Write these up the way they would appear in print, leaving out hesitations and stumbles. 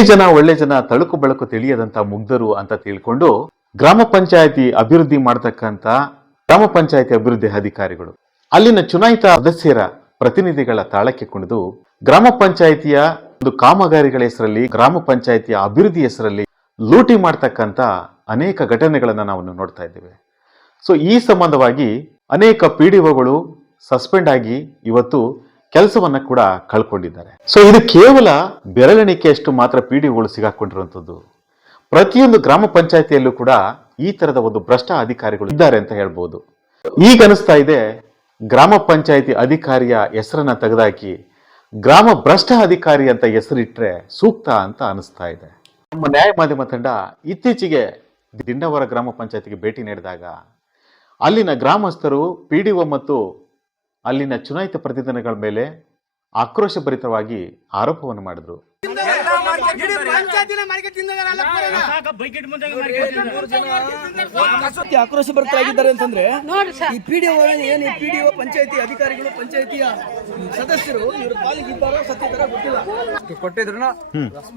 ಒಳ್ಳೆ ಜನ ತಳುಕು ಬೆಳಕು ತಿಳಿಯದಂತ ಮುಗ್ಧರು ಅಂತ ತಿಳ್ಕೊಂಡು ಗ್ರಾಮ ಪಂಚಾಯತಿ ಅಭಿವೃದ್ಧಿ ಮಾಡತಕ್ಕಂತ ಗ್ರಾಮ ಪಂಚಾಯತಿ ಅಭಿವೃದ್ಧಿ ಅಧಿಕಾರಿಗಳು ಅಲ್ಲಿನ ಚುನಾಯಿತ ಸದಸ್ಯರ ಪ್ರತಿನಿಧಿಗಳ ತಾಳಕ್ಕೆ ಕುಣಿದು ಗ್ರಾಮ ಪಂಚಾಯಿತಿಯ ಒಂದು ಕಾಮಗಾರಿಗಳ ಹೆಸರಲ್ಲಿ ಗ್ರಾಮ ಪಂಚಾಯಿತಿಯ ಅಭಿವೃದ್ಧಿ ಹೆಸರಲ್ಲಿ ಲೂಟಿ ಮಾಡ್ತಕ್ಕಂತ ಅನೇಕ ಘಟನೆಗಳನ್ನ ನಾವು ನೋಡ್ತಾ ಇದ್ದೇವೆ. ಸೊ ಈ ಸಂಬಂಧವಾಗಿ ಅನೇಕ ಪಿಡಿಒಗಳು ಸಸ್ಪೆಂಡ್ ಆಗಿ ಇವತ್ತು ಕೆಲಸವನ್ನ ಕೂಡ ಕಳ್ಕೊಂಡಿದ್ದಾರೆ. ಸೊ ಇದು ಕೇವಲ ಬೆರಳೆಣಿಕೆಯಷ್ಟು ಮಾತ್ರ ಪಿಡಿಒಗಳು ಸಿಗಾಕೊಂಡಿರುವಂತದ್ದು. ಪ್ರತಿಯೊಂದು ಗ್ರಾಮ ಪಂಚಾಯತಿಯಲ್ಲೂ ಕೂಡ ಈ ತರದ ಒಂದು ಭ್ರಷ್ಟ ಅಧಿಕಾರಿಗಳು ಇದ್ದಾರೆ ಅಂತ ಹೇಳ್ಬೋದು. ಈಗ ಅನಿಸ್ತಾ ಇದೆ ಗ್ರಾಮ ಪಂಚಾಯತಿ ಅಧಿಕಾರಿಯ ಹೆಸರನ್ನ ತೆಗೆದಾಕಿ ಗ್ರಾಮ ಭ್ರಷ್ಟ ಅಧಿಕಾರಿ ಅಂತ ಹೆಸರಿಟ್ರೆ ಸೂಕ್ತ ಅಂತ ಅನಿಸ್ತಾ ಇದೆ. ನಮ್ಮ ನ್ಯಾಯ ಮಾಧ್ಯಮ ತಂಡ ಇತ್ತೀಚೆಗೆ ದಿಂಡವರ ಗ್ರಾಮ ಪಂಚಾಯತಿಗೆ ಭೇಟಿ ನೀಡಿದಾಗ ಅಲ್ಲಿನ ಗ್ರಾಮಸ್ಥರು ಪಿಡಿಒ ಮತ್ತು ಅಲ್ಲಿನ ಚುನಾಯಿತ ಪ್ರತಿನಿಧಿಗಳ ಮೇಲೆ ಆಕ್ರೋಶಭರಿತವಾಗಿ ಆರೋಪವನ್ನು ಮಾಡಿದ್ರು. ಆಕ್ರೋಶಭರಿತರಾಗಿದ್ದಾರೆ ಅಂತಂದ್ರೆ ಈ ಪಿಡಿಒ ಏನು ಈ ಪಿಡಿಒ ಪಂಚಾಯತಿ ಅಧಿಕಾರಿಗಳು ಪಂಚಾಯತಿಯ ಸದಸ್ಯರು ಇವರು ಪಾಲಿಗೆ ಇದ್ದಾರೋ ಸತ್ತಿದ್ದಾರೋ ಗೊತ್ತಿಲ್ಲ. ಕೊಟ್ಟಿದ್ರು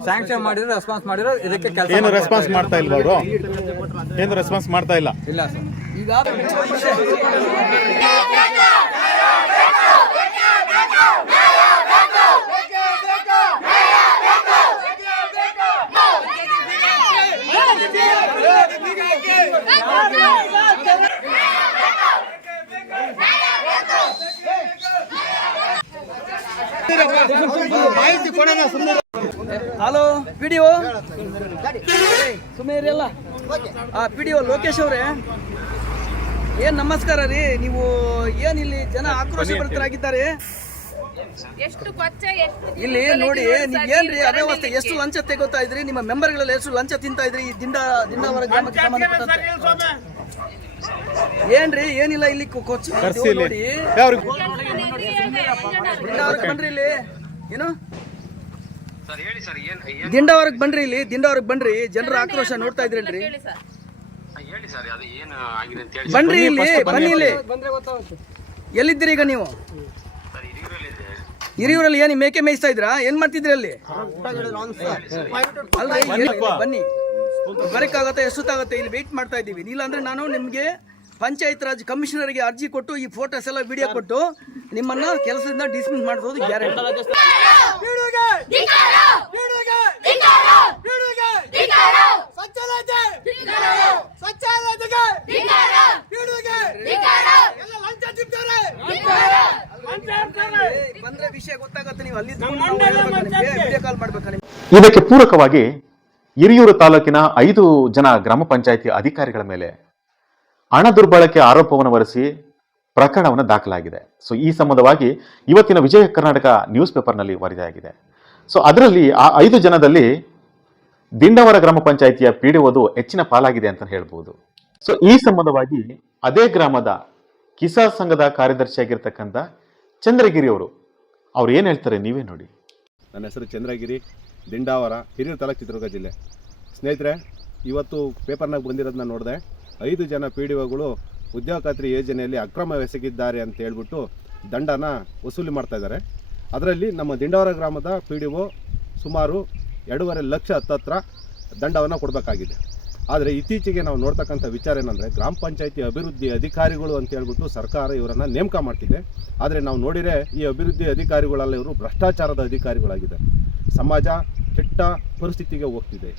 ಸ್ಯಾಂಕ್ಷನ್ ಮಾಡಿದ್ರು ರೆಸ್ಪಾನ್ಸ್ ಮಾಡಿದ್ರು ಇದಕ್ಕೆ ಏನು ರೆಸ್ಪಾನ್ಸ್ ಮಾಡ್ತಾ ಇಲ್ಲ ಅವರು ಏನು ರೆಸ್ಪಾನ್ಸ್ ಮಾಡ್ತಾ ಇಲ್ಲ ಇಲ್ಲ ಸರ್. ಈಗ ಹಲೋ ಪಿಡಿಒ ಸುಮ್ಮನೆ ಅಲ್ಲ ಪಿಡಿಒ ಲೋಕೇಶ್ ಅವ್ರೆ, ಏನ್ ನಮಸ್ಕಾರ ರೀ. ನೀವು ಏನ್ ಇಲ್ಲಿ ಜನ ಆಕ್ರೋಶಭರಿತರಾಗಿದ್ದಾರೆ ಇಲ್ಲಿ ನೋಡಿ. ನೀವ್ ಏನ್ರಿ ಅವ್ಯವಸ್ಥೆ, ಎಷ್ಟು ಲಂಚ ತೆಗೋತಾ ಇದ್ರಿ, ನಿಮ್ಮ ಮೆಂಬರ್ಗಳೆಲ್ಲ ಎಷ್ಟು ಲಂಚ ತಿಂತಾ ಇದ್ರಿ ಈ ದಿಂಡವರ ಗ್ರಾಮಕ್ಕೆ ಸಂಬಂಧಪಟ್ಟಂತೆ ಏನ್ರಿ? ಏನಿಲ್ಲ ಇಲ್ಲಿ ನೋಡಿ ದಿಂಡವರ್ಗ್ ಬನ್ರಿ ಇಲ್ಲಿ. ಏನು ದಿಂಡವರ್ಗ್ ಬನ್ರಿ ಇಲ್ಲಿ, ದಿಂಡವರ್ಗ್ ಬನ್ರಿ. ಜನರ ಆಕ್ರೋಶ ನೋಡ್ತಾ ಇದ್ರೇನ್ರಿ? ಬನ್ರಿ ಇಲ್ಲಿ, ಬನ್ನಿ ಇಲ್ಲಿ. ಎಲ್ಲಿದ್ದೀರಿ ಈಗ ನೀವು? ಹಿರಿಯೂರಲ್ಲಿ ಏನು ಮೇಕೆ ಮೇಯಿಸ್ತಾ ಇದ್ರಾ? ಏನ್ ಮಾಡ್ತಿದ್ರಿ ಅಲ್ಲಿ? ಅಲ್ರಿ ಬನ್ನಿ, ಬರಕ್ಕಾಗತ್ತೆ? ಎಷ್ಟೊತ್ತಾಗತ್ತೆ? ಇಲ್ಲಿ ವೇಟ್ ಮಾಡ್ತಾ ಇದ್ದೀವಿ. ಇಲ್ಲ ಅಂದ್ರೆ ನಾನು ನಿಮ್ಗೆ ಪಂಚಾಯತ್ ರಾಜ್ ಕಮಿಷನರ್ಗೆ ಅರ್ಜಿ ಕೊಟ್ಟು ಈ ಫೋಟೋಸ್ ಎಲ್ಲ ವಿಡಿಯೋ ಕೊಟ್ಟು ನಿಮ್ಮನ್ನ ಕೆಲಸದಿಂದ ಡಿಸ್ಮಿಸ್ ಮಾಡೋದು ಗ್ಯಾರಂಟಿ. ಬಂದ್ರೆ ವಿಷಯ ಗೊತ್ತಾಗತ್ತೆ. ನೀವು ಅಲ್ಲಿ ವಿಡಿಯೋ ಕಾಲ್ ಮಾಡ್ಬೇಕಾ? ಇದಕ್ಕೆ ಪೂರಕವಾಗಿ ಹಿರಿಯೂರು ತಾಲೂಕಿನ 5 ಜನ ಗ್ರಾಮ ಪಂಚಾಯತಿ ಅಧಿಕಾರಿಗಳ ಮೇಲೆ ಹಣ ದುರ್ಬಳಕೆ ಆರೋಪವನ್ನು ಹೊರಿಸಿ ಪ್ರಕರಣವನ್ನು ದಾಖಲಾಗಿದೆ. ಸೊ ಈ ಸಂಬಂಧವಾಗಿ ಇವತ್ತಿನ ವಿಜಯ ಕರ್ನಾಟಕ ನ್ಯೂಸ್ ಪೇಪರ್ನಲ್ಲಿ ವರದಿಯಾಗಿದೆ. ಸೊ ಅದರಲ್ಲಿ ಆ 5 ಜನದಲ್ಲಿ ದಿಂಡವರ ಗ್ರಾಮ ಪಂಚಾಯಿತಿಯ ಪಿಡಿಒದು ಹೆಚ್ಚಿನ ಪಾಲಾಗಿದೆ ಅಂತ ಹೇಳ್ಬೋದು. ಸೊ ಈ ಸಂಬಂಧವಾಗಿ ಅದೇ ಗ್ರಾಮದ ಕಿಸಾನ್ ಸಂಘದ ಕಾರ್ಯದರ್ಶಿಯಾಗಿರ್ತಕ್ಕಂಥ ಚಂದ್ರಗಿರಿ ಅವ್ರು ಏನ್ ಹೇಳ್ತಾರೆ ನೀವೇ ನೋಡಿ. ನನ್ನ ಹೆಸರು ಚಂದ್ರಗಿರಿ, ದಿಂಡಾವರ, ಹಿರಿಯೂರು ತಾಲೂಕು, ಚಿತ್ರದುರ್ಗ ಜಿಲ್ಲೆ. ಸ್ನೇಹಿತರೆ, ಇವತ್ತು ಪೇಪರ್ನಾಗ ಬಂದಿರೋದನ್ನ ನೋಡಿದೆ. 5 ಜನ ಪಿಡಿಒಗಳು ಉದ್ಯೋಗ ಖಾತ್ರಿ ಯೋಜನೆಯಲ್ಲಿ ಅಕ್ರಮ ಎಸಗಿದ್ದಾರೆ ಅಂತ ಹೇಳ್ಬಿಟ್ಟು ದಂಡನ ವಸೂಲಿ ಮಾಡ್ತಾ ಇದ್ದಾರೆ. ಅದರಲ್ಲಿ ನಮ್ಮ ದಿಂಡಾವರ ಗ್ರಾಮದ ಪಿಡಿಒ ಸುಮಾರು 2.5 ಲಕ್ಷ ಹತ್ತತ್ರ ದಂಡವನ್ನು ಕೊಡಬೇಕಾಗಿದೆ. ಆದರೆ ಇತ್ತೀಚೆಗೆ ನಾವು ನೋಡ್ತಕ್ಕಂಥ ವಿಚಾರ ಏನಂದರೆ, ಗ್ರಾಮ ಪಂಚಾಯತಿ ಅಭಿವೃದ್ಧಿ ಅಧಿಕಾರಿಗಳು ಅಂತ ಹೇಳ್ಬಿಟ್ಟು ಸರ್ಕಾರ ಇವರನ್ನು ನೇಮಕ ಮಾಡ್ತಿದೆ. ಆದರೆ ನಾವು ನೋಡಿದರೆ ಈ ಅಭಿವೃದ್ಧಿ ಅಧಿಕಾರಿಗಳೆಲ್ಲ ಇವರು ಭ್ರಷ್ಟಾಚಾರದ ಅಧಿಕಾರಿಗಳಾಗಿದೆ. ಸಮಾಜ ಕೆಟ್ಟ ಪರಿಸ್ಥಿತಿಗೆ ಹೋಗ್ತಿದೆ.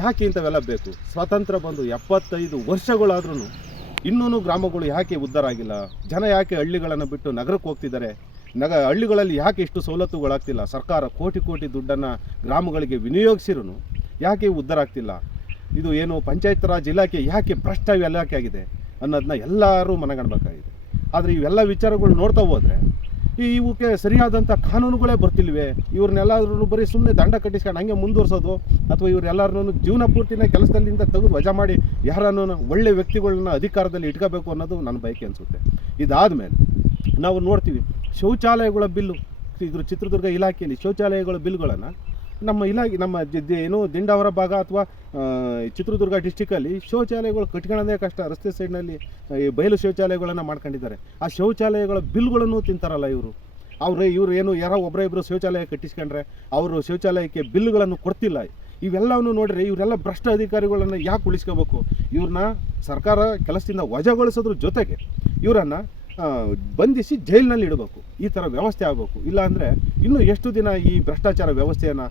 ಯಾಕೆ ಇಂಥವೆಲ್ಲ ಬೇಕು? ಸ್ವಾತಂತ್ರ್ಯ ಬಂದು 75 ವರ್ಷಗಳಾದ್ರೂ ಇನ್ನೂ ಗ್ರಾಮಗಳು ಯಾಕೆ ಉದ್ಧಾರ ಆಗಿಲ್ಲ? ಜನ ಯಾಕೆ ಹಳ್ಳಿಗಳನ್ನು ಬಿಟ್ಟು ನಗರಕ್ಕೆ ಹೋಗ್ತಿದ್ದಾರೆ? ಹಳ್ಳಿಗಳಲ್ಲಿ ಯಾಕೆ ಇಷ್ಟು ಸವಲತ್ತುಗಳಾಗ್ತಿಲ್ಲ? ಸರ್ಕಾರ ಕೋಟಿ ಕೋಟಿ ದುಡ್ಡನ್ನು ಗ್ರಾಮಗಳಿಗೆ ವಿನಿಯೋಗಿಸಿರೂ ಯಾಕೆ ಉದ್ಧಾರ ಆಗ್ತಿಲ್ಲ? ಇದು ಏನು ಪಂಚಾಯತ್ ರಾಜ್ ಇಲಾಖೆ ಯಾಕೆ ಭ್ರಷ್ಟ ಇಲಾಖೆ ಆಗಿದೆ ಅನ್ನೋದನ್ನ ಎಲ್ಲರೂ ಮನಗಣಬೇಕಾಗಿದೆ. ಆದರೆ ಇವೆಲ್ಲ ವಿಚಾರಗಳು ನೋಡ್ತಾ ಹೋದರೆ ಇವಕ್ಕೆ ಸರಿಯಾದಂಥ ಕಾನೂನುಗಳೇ ಬರ್ತಿಲ್ವೇ? ಇವ್ರನ್ನೆಲ್ಲರೂ ಬರೀ ಸುಮ್ಮನೆ ದಂಡ ಕಟ್ಟಿಸ್ಕೊಂಡು ಹಂಗೆ ಮುಂದುವರ್ಸೋದು, ಅಥವಾ ಇವ್ರೆಲ್ಲರೂ ಜೀವನ ಪೂರ್ತಿನ ಕೆಲಸದಲ್ಲಿಂದ ತೆಗೆದು ವಜಾ ಮಾಡಿ ಯಾರನ್ನು ಒಳ್ಳೆ ವ್ಯಕ್ತಿಗಳನ್ನ ಅಧಿಕಾರದಲ್ಲಿ ಇಟ್ಕೋಬೇಕು ಅನ್ನೋದು ನನ್ನ ಬಯಕೆ ಅನಿಸುತ್ತೆ. ಇದಾದಮೇಲೆ ನಾವು ನೋಡ್ತೀವಿ ಶೌಚಾಲಯಗಳ ಬಿಲ್ಲು. ಇದ್ರ ಚಿತ್ರದುರ್ಗ ಇಲಾಖೆಯಲ್ಲಿ ಶೌಚಾಲಯಗಳ ಬಿಲ್ಗಳನ್ನು ನಮ್ಮ ಇಲಾಖೆ ಏನು ದಿಂಡಾವರ ಭಾಗ ಅಥವಾ ಚಿತ್ರದುರ್ಗ ಡಿಸ್ಟಿಕಲ್ಲಿ ಶೌಚಾಲಯಗಳು ಕಟ್ಕೊಳ್ಳೋದೇ ಕಷ್ಟ. ರಸ್ತೆ ಸೈಡ್ನಲ್ಲಿ ಈ ಬಯಲು ಶೌಚಾಲಯಗಳನ್ನು ಮಾಡ್ಕೊಂಡಿದ್ದಾರೆ. ಆ ಶೌಚಾಲಯಗಳ ಬಿಲ್ಗಳನ್ನು ತಿಂತಾರಲ್ಲ ಇವರು. ಇವ್ರು ಏನು ಯಾರೋ ಒಬ್ಬರ ಇಬ್ಬರು ಶೌಚಾಲಯ ಕಟ್ಟಿಸ್ಕೊಂಡ್ರೆ ಅವರು ಶೌಚಾಲಯಕ್ಕೆ ಬಿಲ್ಗಳನ್ನು ಕೊಡ್ತಿಲ್ಲ. ಇವೆಲ್ಲವನ್ನು ನೋಡ್ರಿ, ಇವರೆಲ್ಲ ಭ್ರಷ್ಟ ಅಧಿಕಾರಿಗಳನ್ನು ಯಾಕೆ ಉಳಿಸ್ಕೋಬೇಕು? ಇವ್ರನ್ನ ಸರ್ಕಾರ ಕೆಲಸದಿಂದ ವಜಾಗೊಳಿಸೋದ್ರ ಜೊತೆಗೆ ಇವರನ್ನು ಬಂಧಿಸಿ ಜೈಲಿನಲ್ಲಿ ಇಡಬೇಕು. ಈ ಥರ ವ್ಯವಸ್ಥೆ ಆಗಬೇಕು. ಇಲ್ಲ ಅಂದರೆ ಇನ್ನೂ ಎಷ್ಟು ದಿನ ಈ ಭ್ರಷ್ಟಾಚಾರ ವ್ಯವಸ್ಥೆಯನ್ನು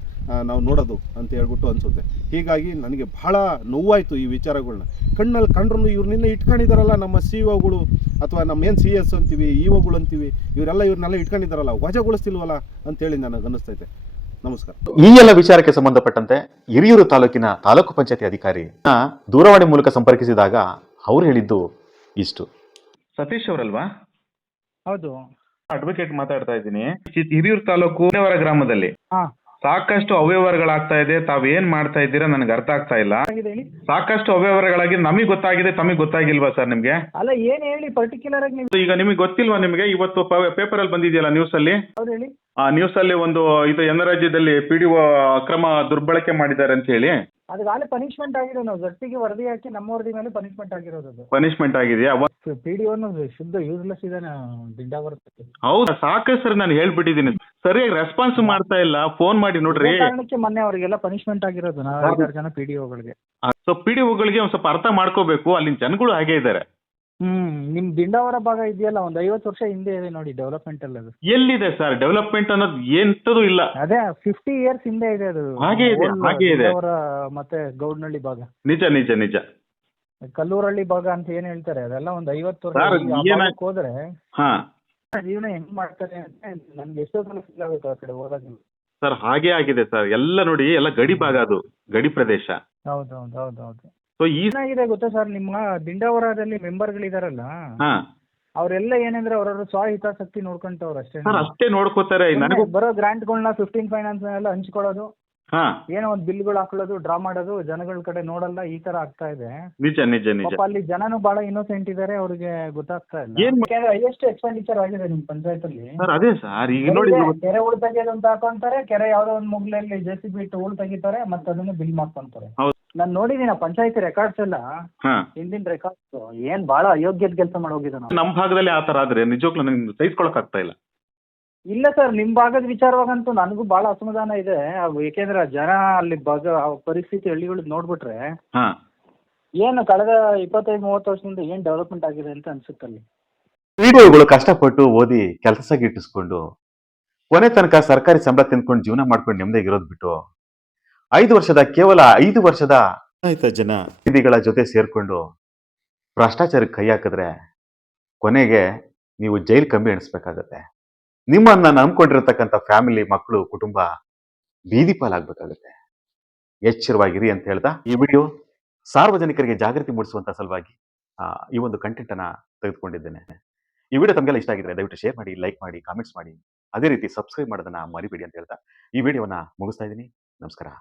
ನಾವು ನೋಡೋದು ಅಂತ ಹೇಳ್ಬಿಟ್ಟು ಅನಿಸುತ್ತೆ. ಹೀಗಾಗಿ ನನಗೆ ಬಹಳ ನೋವಾಯಿತು ಈ ವಿಚಾರಗಳನ್ನ. ಕಣ್ಣಲ್ಲಿ ಕಂಡ್ರೂ ಇವ್ರನ್ನಿನ್ನ ಇಟ್ಕೊಂಡಿದ್ದಾರಲ್ಲ ನಮ್ಮ CEO ಗಳು ಅಥವಾ ನಮ್ಮ ಏನು CS ಅಂತೀವಿ, EOಗಳು ಅಂತೀವಿ, ಇವ್ರನ್ನೆಲ್ಲ ಇಟ್ಕೊಂಡಿದ್ದಾರಲ್ಲ, ವಜಾಗೊಳಿಸ್ತಿಲ್ವಲ್ಲ ಅಂತೇಳಿ ನನಗೆ ಅನ್ನಿಸ್ತೈತೆ. ನಮಸ್ಕಾರ. ಈ ಎಲ್ಲ ವಿಚಾರಕ್ಕೆ ಸಂಬಂಧಪಟ್ಟಂತೆ ಹಿರಿಯೂರು ತಾಲೂಕಿನ ತಾಲೂಕು ಪಂಚಾಯತಿ ಅಧಿಕಾರಿ ದೂರವಾಣಿ ಮೂಲಕ ಸಂಪರ್ಕಿಸಿದಾಗ ಅವ್ರು ಹೇಳಿದ್ದು ಇಷ್ಟು. ಸತೀಶ್ ಅವರಲ್ವಾ? ಹೌದು. ಅಡ್ವೊಕೇಟ್ ಮಾತಾಡ್ತಾ ಇದ್ದೀನಿ. ಹಿರಿಯೂರು ತಾಲೂಕು ಅವರ ಗ್ರಾಮದಲ್ಲಿ ಹಾ. ಸಾಕಷ್ಟು ಅವ್ಯವಹಾರಗಳಾಗ್ತಾ ಇದೆ. ತಾವೇನ್ ಮಾಡ್ತಾ ಇದ್ದೀರಾ ನನಗೆ ಅರ್ಥ ಆಗ್ತಾ ಇಲ್ಲ. ಹೇಳಿ. ಸಾಕಷ್ಟು ಅವ್ಯವಹಾರಗಳಾಗಿ ನಮಗೆ ಗೊತ್ತಾಗಿದೆ, ತಮಗೆ ಗೊತ್ತಾಗಿಲ್ವಾ ಸರ್ ನಿಮ್ಗೆ? ಅಲ್ಲ, ಏನ್ ಹೇಳಿ ಪರ್ಟಿಕ್ಯುಲರ್ ಆಗಿ ನೀವು? ಈಗ ನಿಮಗೆ ಗೊತ್ತಿಲ್ವಾ? ನಿಮ್ಗೆ ಇವತ್ತು ಪೇಪರ್ ಅಲ್ಲಿ ಬಂದಿದೆಯಲ್ಲ ನ್ಯೂಸ್ ಅಲ್ಲಿ, ಹೌದು ಹೇಳಿ. ಆ ನ್ಯೂಸ್ ಅಲ್ಲಿ ಒಂದು ಇದು ಎನ್ನ ರಾಜ್ಯದಲ್ಲಿ PDO ಅಕ್ರಮ ದುರ್ಬಳಕೆ ಮಾಡಿದ್ದಾರೆ ಅಂತ ಹೇಳಿ ಅದಕ್ಕಾಗಲೇ ಪನಿಷ್ಮೆಂಟ್ ಆಗಿದೆ. ನಾವು ಜಡ್ಪಿಗೆ ವರದಿ ಹಾಕಿ ನಮ್ಮ ವರದಿ ಮೇಲೆ ಪನಿಷ್ಮೆಂಟ್ ಆಗಿರೋದು. ಅದು ಪನಿಷ್ಮೆಂಟ್ ಆಗಿದೆಯಾ? PDO ಶುದ್ಧ ಯೂಸ್ಲೆಸ್ ಇದಾನೆ ದಿಂಡ ಬರುತ್ತೆ. ಹೌದಾ? ಸಾಕಷ್ಟು ಸರ್ ನಾನು ಹೇಳ್ಬಿಟ್ಟಿದ್ದೀನಿ, ಸರಿಯಾಗಿ ರೆಸ್ಪಾನ್ಸ್ ಮಾಡ್ತಾ ಇಲ್ಲ. ಫೋನ್ ಮಾಡಿ ನೋಡ್ರಿ. ಕಾರಣಕ್ಕೆ ಮೊನ್ನೆ ಅವರಿಗೆಲ್ಲ ಪನಿಷ್ಮೆಂಟ್ ಆಗಿರೋದು 5-6 ಜನ PDOಗಳಿಗೆ. ಸೊ PDOಗಳಿಗೆ ಒಂದ್ ಸ್ವಲ್ಪ ಅರ್ಥ ಮಾಡ್ಕೋಬೇಕು. ಅಲ್ಲಿನ ಜನಗಳು ಹಾಗೆ ಇದ್ದಾರೆ. ನಿಮ್ ದಿಂಡಾವರ ಭಾಗ ಇದೆಯಲ್ಲ, ಒಂದ್ 50 ವರ್ಷ ಹಿಂದೆ ಇದೆ ನೋಡಿ ಡೆವಲಪ್ಮೆಂಟ್ ಅಲ್ಲಿ. ಅದು ಎಲ್ಲಿದೆ ಸರ್ ಡೆವಲಪ್ಮೆಂಟ್ ಅನ್ನೋದು? ಎಂತದೂ ಇಲ್ಲ. ಅದೇ 50 years ಹಿಂದೆ ಇದೆ ಅದು. ಹಾಗೆ ಇದೆ, ಹಾಗೆ ಇದೆ. ದಿಂಡಾವರ ಮತ್ತೆ ಗೌಡ್ನಳ್ಳಿ ಭಾಗ, ನಿಜ ನಿಜ ನಿಜ. ಕಲ್ಲೂರಳ್ಳಿ ಭಾಗ ಅಂತ ಏನ್ ಹೇಳ್ತಾರೆ, ಅದೆಲ್ಲ ಒಂದ್ 50 ಸರ್, ವರ್ಷ ಹೋದ್ರೆ ಹಾ ಜೀವನ ಹೆಂಗ್ ಮಾಡ್ತಾರೆ ಅಂತ ನನ್ಗೆ ಎಷ್ಟೋ ಸಲ ಫೀಲ್ ಆಗುತ್ತೆ ಆ ಕಡೆ ಹೋದಾಗ. ಸರ್ ಹಾಗೆ ಆಗಿದೆ ಸರ್. ಎಲ್ಲ ನೋಡಿ, ಎಲ್ಲ ಗಡಿ ಭಾಗ, ಅದು ಗಡಿ ಪ್ರದೇಶ. ಹೌದು. ಸೊ ಈ ಏನಾಗಿದೆ ಗೊತ್ತಾ ಸರ್, ನಿಮ್ಮ ದಿಂಡಾವರದಲ್ಲಿ ಮೆಂಬರ್ಗಳಿದಾರಲ್ಲ, ಹಾ ಅವರೆಲ್ಲ ಏನಂದ್ರೆ ಅವ್ರವ್ರ ಸ್ವಹಿತಾಸಕ್ತಿ ನೋಡ್ಕೊಂತವ್ರು ಅಷ್ಟೇ. ಸರ್ ಅಷ್ಟೇ ನೋಡ್ಕೋತಾರೆ. ನನಗೂ ಬರೋ ಗ್ರಾಂಟ್ಗಳನ್ನ 15 ಫೈನಾನ್ಸ್ ಎಲ್ಲ ಹಂಚ್ಕೊಳ್ಳೋದು, ಹಾ ಏನೋ ಒಂದ್ ಬಿಲ್ಗಳು ಹಾಕೊಳ್ಳೋದು, ಡ್ರಾ ಮಾಡೋದು, ಜನಗಳ ಕಡೆ ನೋಡಲ್ಲ, ಈ ತರ ಆಗ್ತಾ ಇದೆ. ನಿಜ ನಿಜ ನಿಜ. ಪಾಪ ಅಲ್ಲಿ ಜನನು ಬಹಳ ಇನ್ನೋಸೆಂಟ್ ಇದಾರೆ, ಅವ್ರಿಗೆ ಗೊತ್ತಾಗ್ತಾ ಇಲ್ಲ. ಏನ್ ಹೈಯೆಸ್ಟ್ ಎಕ್ಸ್ಪೆಂಡಿಚರ್ ಆಗಿದೆ ನಿಮ್ ಪಂಚಾಯತ್ ಅಲ್ಲಿ. ಸರ್ ಅದೇ ಸರ್, ಈಗ ನೋಡಿ ಕೆರೆ ಉಳ್ ತೆಗಿಯೋದು ಅಂತ ಹಾಕೊಂತಾರೆ, ಕೆರೆ ಯಾವ್ದೋ ಒಂದ್ ಮುಗ್ಲಲ್ಲಿ JCB ಇಟ್ಟು ಉಳ್ ತೆಗಿತಾರೆ, ಮತ್ತೆ ಅದನ್ನ ಬಿಲ್ ಮಾಡ್ಕೊಂತಾರೆ. ಹೌದು. ನಾನ್ ನೋಡಿದೀನಿ ಪಂಚಾಯತಿ ರೆಕಾರ್ಡ್ಸ್ ಎಲ್ಲ, ಹಾ ಹಿಂದಿನ ರೆಕಾರ್ಡ್ಸ್. ಏನ್ ಬಹಳ ಅಯೋಗ್ಯದ ಕೆಲಸ ಮಾಡೋಗಿದ್ದಾನೆ. ನಮ್ಮ ಭಾಗದಲ್ಲಿ ಆ ತರ ಆದ್ರೆ ನಿಜವಾಗ್ಲೂ ನನಗೆ ಸಹಿಸ್ಕೊಳಕ್ ಆಗ್ತಾ ಇಲ್ಲ. ಇಲ್ಲ ಸರ್, ನಿಮ್ ಭಾಗದ ವಿಚಾರವಾಗಂತೂ ನನಗೂ ಬಹಳ ಅಸಮಾಧಾನ ಇದೆ. ಏಕೆಂದ್ರೆ ಜನ ಅಲ್ಲಿ ಪರಿಸ್ಥಿತಿ ಹಳ್ಳಿಗಳದ್ ನೋಡ್ಬಿಟ್ರೆ ಹಾ ಏನು ಕಳೆದ 25-30 ವರ್ಷದಿಂದ ಏನ್ ಡೆವಲಪ್ಮೆಂಟ್ ಆಗಿದೆ ಅಂತ ಅನ್ಸುತ್ತಲ್ಲಿ. PDOಗಳು ಕಷ್ಟಪಟ್ಟು ಓದಿ ಕೆಲಸ ಗಿಟ್ಟಿಸ್ಕೊಂಡು ಕೊನೆ ತನಕ ಸರ್ಕಾರಿ ಸಂಬಳ ತಿನ್ಕೊಂಡು ಜೀವನ ಮಾಡ್ಕೊಂಡು ನೆಮ್ಮದಿಗಿರೋದು ಬಿಟ್ಟು ಕೇವಲ 5 ವರ್ಷದ ಜನ ಪ್ರತಿನಿಧಿಗಳ ಜೊತೆ ಸೇರ್ಕೊಂಡು ಭ್ರಷ್ಟಾಚಾರಕ್ಕೆ ಕೈ ಹಾಕಿದ್ರೆ ಕೊನೆಗೆ ನೀವು ಜೈಲ್ ಕಂಬಿ ಎಣಿಸ್ಬೇಕಾಗತ್ತೆ. ನಿಮ್ಮನ್ನ ನಂಬ್ಕೊಂಡಿರತಕ್ಕಂಥ ಫ್ಯಾಮಿಲಿ, ಮಕ್ಕಳು, ಕುಟುಂಬ ಬೀದಿ ಪಾಲಾಗಬೇಕಾಗುತ್ತೆ. ಎಚ್ಚರವಾಗಿರಿ ಅಂತ ಹೇಳ್ತಾ ಈ ವಿಡಿಯೋ ಸಾರ್ವಜನಿಕರಿಗೆ ಜಾಗೃತಿ ಮೂಡಿಸುವಂತ ಸಲುವಾಗಿ ಈ ಒಂದು ಕಂಟೆಂಟ್ ಅನ್ನ ತೆಗೆದುಕೊಂಡಿದ್ದೇನೆ. ಈ ವಿಡಿಯೋ ತಮಗೆಲ್ಲ ಇಷ್ಟ ಆಗಿದ್ರೆ ದಯವಿಟ್ಟು ಶೇರ್ ಮಾಡಿ, ಲೈಕ್ ಮಾಡಿ, ಕಾಮೆಂಟ್ಸ್ ಮಾಡಿ, ಅದೇ ರೀತಿ ಸಬ್ಸ್ಕ್ರೈಬ್ ಮಾಡೋದನ್ನ ಮರಿಬೇಡಿ ಅಂತ ಹೇಳ್ತಾ ಈ ವಿಡಿಯೋವನ್ನ ಮುಗಿಸ್ತಾ ಇದ್ದೀನಿ. ನಮಸ್ಕಾರ.